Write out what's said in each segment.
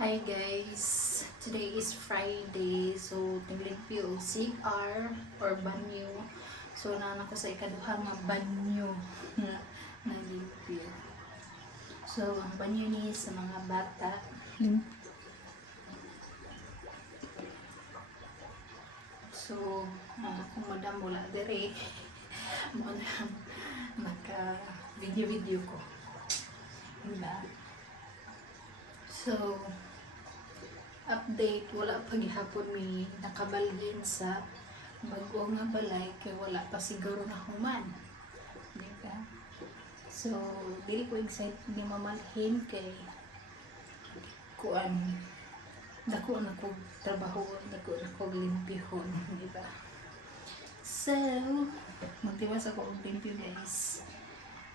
Hi guys, today is Friday, so tingligpyo og CR or banyo. So nana ko sa ikaduha nga banyo na limpyo. So ang banyo ni sa mga bata. So kung madam wala dere, madam naka video ko. Diba? So update, wala pa gihapon mi nakabalhin sa bago nga balay kay wala pa siguro na human, diba? So dili ko excited ni mamalhin kay kuan dako na ko trabaho, dako na ko limpihon, diba? So magdiwas ako og limpyo guys.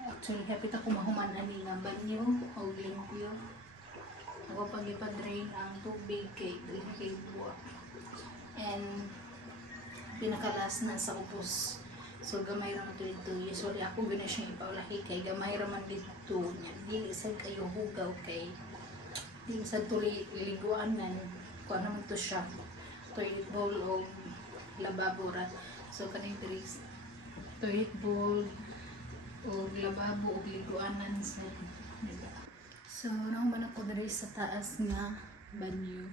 Actually hapit ako mahuman ani nga banyo o limpyo. Ako pag-ipa-drain ang tubig kay buwak. And pinakalas na sa upos. So gamay raman dito. Usually ako gina siya ipaulahi kay gamay raman dito niya. Dili sad kayo hugaw kay dili sad tuli liguanan. Kuan naman to siya. Toilet bowl o lababo ra. So kaning diri toilet bowl o lababo o liguanan sa diba? So, nahuman ako diri sa taas nga banyo.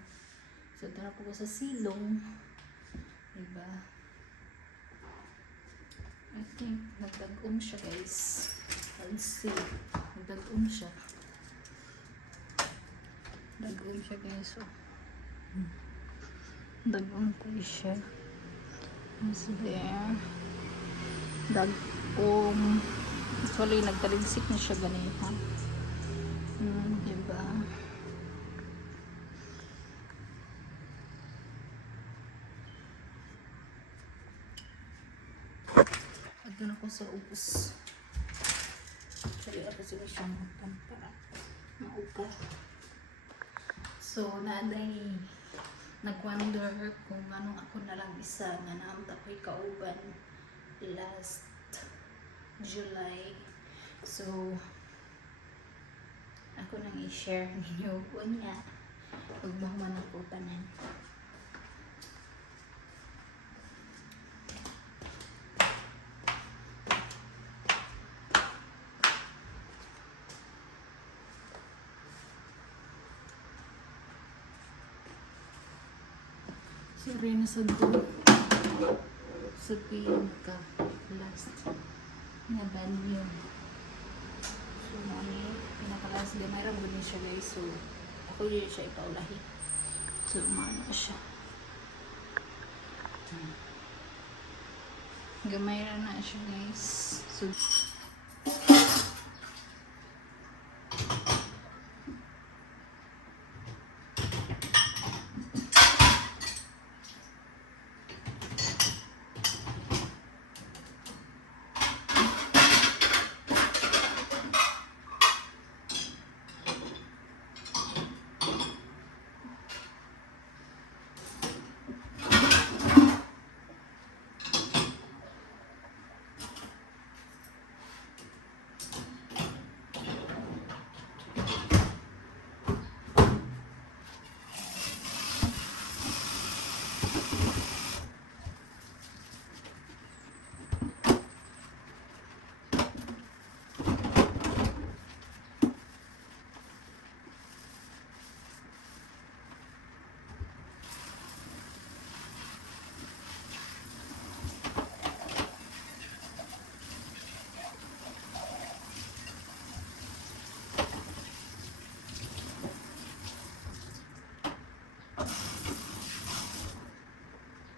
So, tara po ko sa silong. Diba? I think nagdag-um siya guys. Let's see. Nagdag-um siya. Dag-um siya guys. So, dag-um tayo siya. Is there. Dag-um. Actually, nagtaligsik na siya ganito. Diba? Pagdun ako sa ubos. Kaya ako sila siyang para maupa. So, naaday nag-wonder kung anong ako na lang isa nga naamta ko'y kauban last July. So, ako nang i-share ninyo po niya pag mahuman ako tanan. Sorry na sa doon. Sabihin ka last nga banyo. So, pinakalas din mayroon din siya guys. So, ako yun siya ipaulahi. So, maano siya. Gamay na siya guys. So,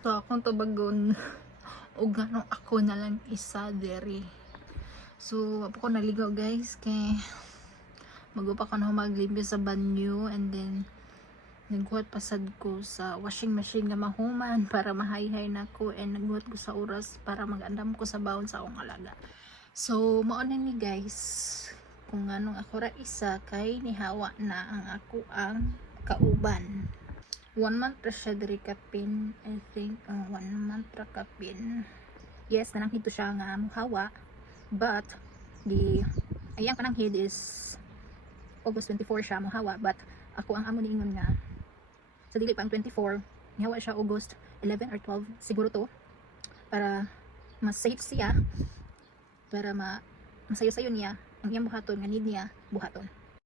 so akong tubagon o gano'ng ako na lang isa deri. So ako naligaw guys kay magupa ko na maglimpyo sa banyo, and then naghuwat pasad ko sa washing machine na mahuman para mahayhay na ko, and naghuwat ko sa oras para magandam ko sa bawon sa akong alaga. So mao na ni guys kung anong ako ra isa kay nihawa na ang ako ang kauban. 1 month ra siya diri kapin. I think 1 month ra kapin. Yes, nanang hito siya nga muhawa, but the ayang pananghid is August 24 siya muhawa, but ako ang amo niingon nga sa dili pa ang 24 nihawa siya August 11 or 12 siguro to para mas safe siya para masayo-sayo niya ang iyang buhaton nga need niya buhaton.